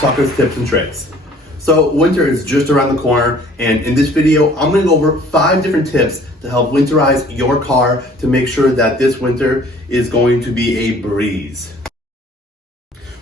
Tucker's Tips and Tricks. So winter is just around the corner, and in this video I'm going to go over 5 different tips to help winterize your car to make sure that this winter is going to be a breeze.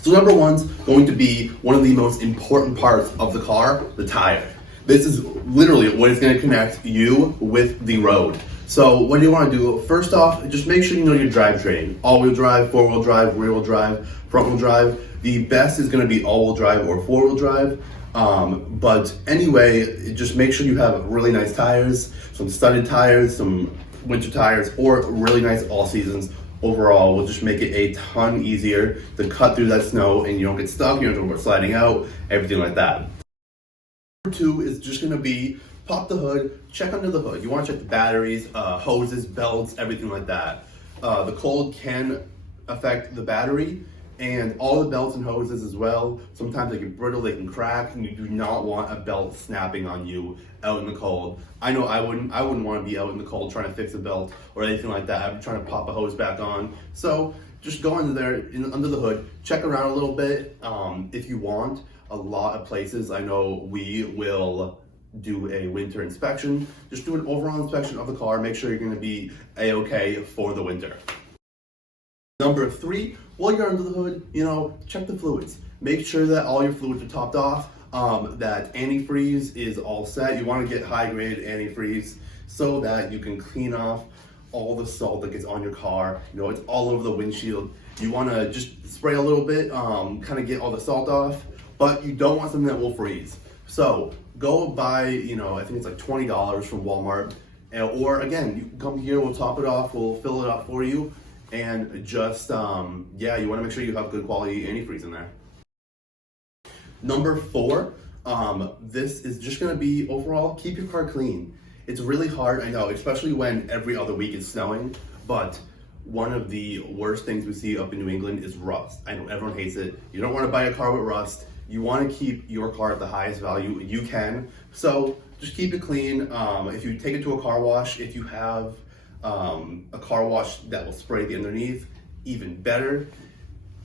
So number 1's going to be one of the most important parts of the car, the tire. This is literally what is going to connect you with the road. So what do you want to do? First off, just make sure you know your drivetrain. All-wheel drive, four-wheel drive, rear-wheel drive, front-wheel drive. The best is going to be all-wheel drive or four-wheel drive. But anyway, just make sure you have really nice tires, some studded tires, some winter tires, or really nice all-seasons. Overall will just make it a ton easier to cut through that snow and you don't get stuck, you don't have to worry about sliding out, everything like that. Number 2 is just going to be pop the hood, check under the hood. You want to check the batteries, hoses, belts, everything like that. The cold can affect the battery and all the belts and hoses as well. Sometimes they get brittle, they can crack, and you do not want a belt snapping on you out in the cold. I know I wouldn't want to be out in the cold trying to fix a belt or anything like that. I'm trying to pop a hose back on. So just go under there, under the hood, check around a little bit. If you want, a lot of places, I know we will do a winter inspection. Just do an overall inspection of the car, make sure you're going to be a-okay for the winter. Number 3, while you're under the hood, check the fluids. Make sure that all your fluids are topped off, that antifreeze is all set. You want to get high-grade antifreeze so that you can clean off all the salt that gets on your car. It's all over the windshield. You want to just spray a little bit, kind of get all the salt off, but you don't want something that will freeze. So go buy, I think it's like $20 from Walmart, or again, you can come here, we'll top it off, we'll fill it up for you. And just, you want to make sure you have good quality antifreeze in there. Number 4, this is just going to be overall, keep your car clean. It's really hard, I know, especially when every other week it's snowing, but one of the worst things we see up in New England is rust. I know everyone hates it. You don't want to buy a car with rust. You want to keep your car at the highest value you can. So just keep it clean. If you take it to a car wash, if you have a car wash that will spray the underneath, even better.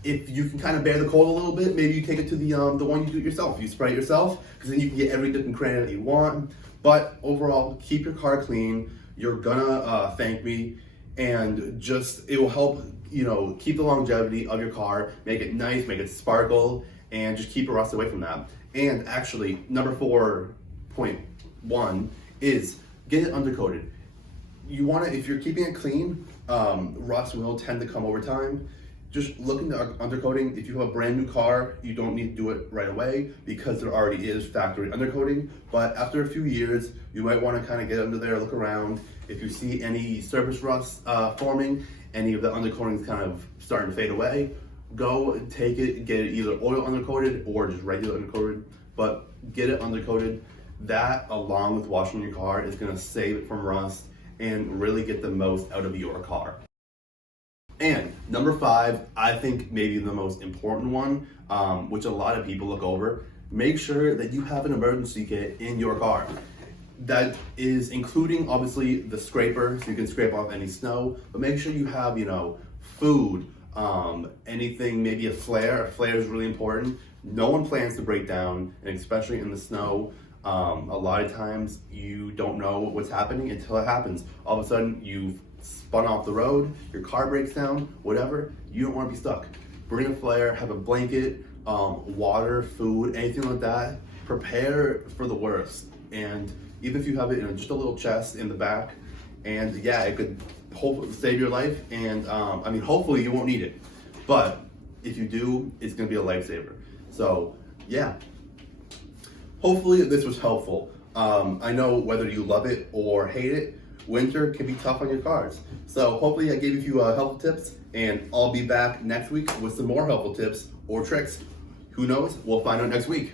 If you can kind of bear the cold a little bit, maybe you take it to the one you do it yourself. You spray it yourself, because then you can get every nook and cranny that you want. But overall, keep your car clean. You're gonna thank me, and just it will help keep the longevity of your car, make it nice, make it sparkle, and just keep rust away from that. And actually, number 4.1 is get it undercoated. You want to, if you're keeping it clean, rust will tend to come over time. Just look into undercoating. If you have a brand new car, you don't need to do it right away because there already is factory undercoating. But after a few years, you might want to kind of get under there, look around. If you see any surface rust forming, any of the undercoating is kind of starting to fade away, go take it, get it either oil undercoated or just regular undercoated, but get it undercoated. That, along with washing your car, is going to save it from rust and really get the most out of your car. And number 5, I think maybe the most important one, which a lot of people look over, make sure that you have an emergency kit in your car. That is including obviously the scraper, so you can scrape off any snow, but make sure you have, food, anything, maybe a flare. A flare is really important. No one plans to break down, and especially in the snow. A lot of times you don't know what's happening until it happens. All of a sudden you've spun off the road, your car breaks down, whatever, you don't want to be stuck. Bring a flare, have a blanket, water, food, anything like that. Prepare for the worst. And even if you have it in just a little chest in the back, and it could hopefully save your life, and hopefully you won't need it. But if you do, it's going to be a lifesaver. So hopefully this was helpful. I know whether you love it or hate it, winter can be tough on your cars. So hopefully I gave you a few helpful tips, and I'll be back next week with some more helpful tips or tricks. Who knows? We'll find out next week.